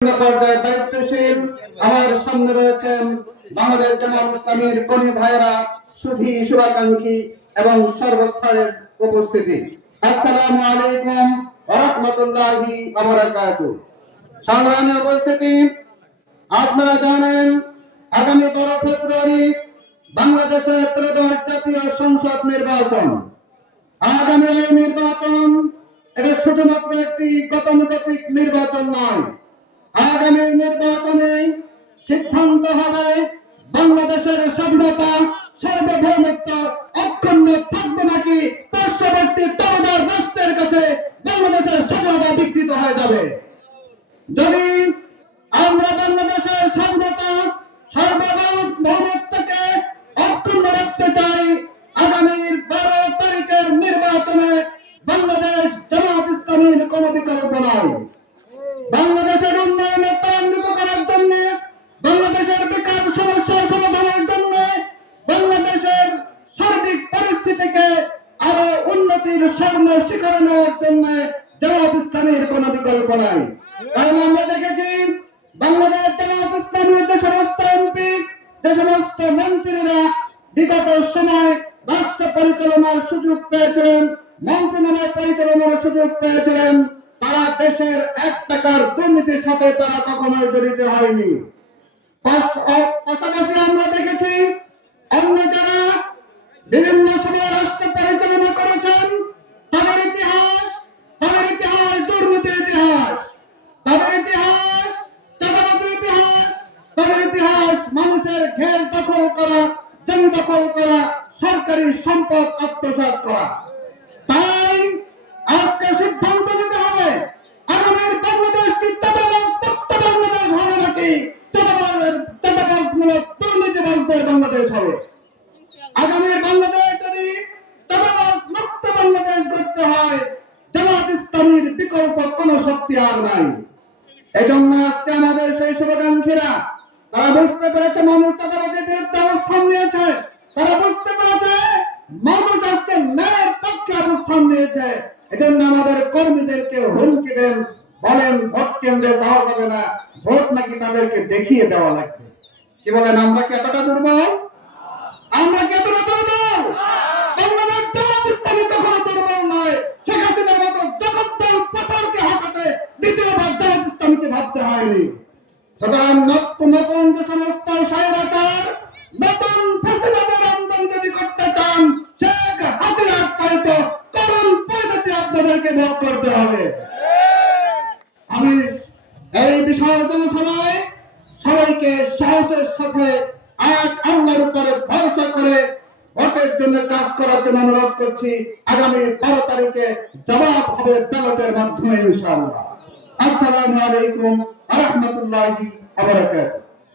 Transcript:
পর্যায়ে দায়িত্বশীল আমার সামনে রয়েছেন বাংলাদেশ জামাত ইসলামীর কর্মী ভাইয়েরা, সুধী শুভাকাঙ্ক্ষী এবং সর্বস্তরের উপস্থিতি। আসসালামু আলাইকুম ওয়া রাহমাতুল্লাহি ওয়া বারাকাতুহু। সংগ্রামী উপস্থিতি, আপনারা জানেন আগামী 12 ফেব্রুয়ারি বাংলাদেশের ত্রয়োদশ জাতীয় সংসদ নির্বাচন। আগামী এই নির্বাচন এটা শুধুমাত্র একটি গতানুগতিক নির্বাচন নয়। আগামী নির্বাচনে সিদ্ধান্ত হবে বাংলাদেশের স্বাধীনতা, সার্বভৌমত্ব অক্ষুণ্ণ থাকবে নাকি পার্শ্ববর্তী তরদার রাষ্ট্রের কাছে বাংলাদেশের স্বাধীনতা বিকৃত হয়ে যাবে। যদি আমরা বাংলাদেশের স্বাধীনতা, সার্বভৌমত্বকে অক্ষুণ্ণ রাখতে চাই, আগামীর 12 তারিখের নির্বাচনে বাংলাদেশ জামাত ইসলামীর কোনো বিকল্প নাই। বাংলাদেশের উন্নয়নে ত্বরান্বিত করার জন্য, বাংলাদেশের বেকার সমস্যার সমাধানের জন্য, বাংলাদেশের সার্বিক পরিস্থিতিকে আরো উন্নতির স্বর্ণ শিখরে নেওয়ার জন্য জামাত ইসলামীর কোনো বিকল্প নাই। কারণ আমরা দেখেছি বাংলাদেশ জামাত ইসলামীর যে সমস্ত এমপি, যে সমস্ত মন্ত্রীরা বিগত সময় রাষ্ট্র পরিচালনার সুযোগ পেয়েছিলেন, মন্ত্রণালয় পরিচালনার সুযোগ পেয়েছিলেন, তারা দেশের 1 টাকার দুর্নীতির সাথে তারা কখনোই জড়িত হয়নি। পাশাপাশি আমরা দেখেছি অন্য যারা বিভিন্ন সময় রাষ্ট্র পরিচালনা করেছেন, তাদের ইতিহাস দুর্নীতির ইতিহাস, তাদের ইতিহাস চাঁদাবাজির ইতিহাস, তাদের ইতিহাস মানুষের ঘের দখল করা, জমি দখল করা, সরকারি সম্পদ আত্মসাৎ করা। তাই আজকে সিদ্ধান্ত নিতে হবে আগামীর বাংলাদেশ কি চাঁদাবাজ মুক্ত বাংলাদেশ হবে নাকি চাঁদাবাজমূলক দুর্নীতিবাজদের বাংলাদেশ হবে। আগামীর বাংলাদেশ যদি চাঁদাবাজ মুক্ত বাংলাদেশ করতে হয়, জামাত ইসলামীর বিকল্প কোনো শক্তি আর নাই। এজন্য আজকে আমাদের সেই শুভাকাঙ্ক্ষীরা তারা বুঝতে পেরেছে মানুষ চাঁদাবাজের বিরুদ্ধে অবস্থান নিয়েছে, তারা বুঝতে পেরেছে মানুষ আজকে ন্যায়ের পক্ষে অবস্থান নিয়েছে। এজন্য আমাদের কর্মীদেরকে হুমকি দেন, বলেন ভোট কেন্দ্রে যাওয়া যাবে না, ভোট নাকি তাদেরকে দেখিয়ে দেওয়া লাগবে। কি বলেন, আমরা কি এতটা দুর্বল? আমরা কি এতটা দুর্বল? বাংলাদেশ জামাত ইসলামী কখনো দুর্বল নয়। শেখ হাসিনার মতো জগদ্দল পাথরকে হটাতে দ্বিতীয়বার জামাত ইসলামীকে ভাবতে হয়নি। সুতরাং নতুন যে সমস্ত স্বৈরাচার, নতুন ফ্যাসিবাদের আন্দোলন যদি করতে চান, শেখ হাসিনার চাইতে করুণ পরিণতি আপনাদেরকে ভোগ করতে হবে। আমি এই বিষয়ের জন্য সবাইকে সাহসের সাথে এক আল্লাহর উপরে ভরসা করে ভোটের জন্য কাজ করার জন্য অনুরোধ করছি। আগামী 12 তারিখে জবাব হবে ব্যালটের মাধ্যমে ইনশাআল্লাহ। আসসালামু আলাইকুম ওয়া রাহমাতুল্লাহি ওয়া বারাকাতুহু।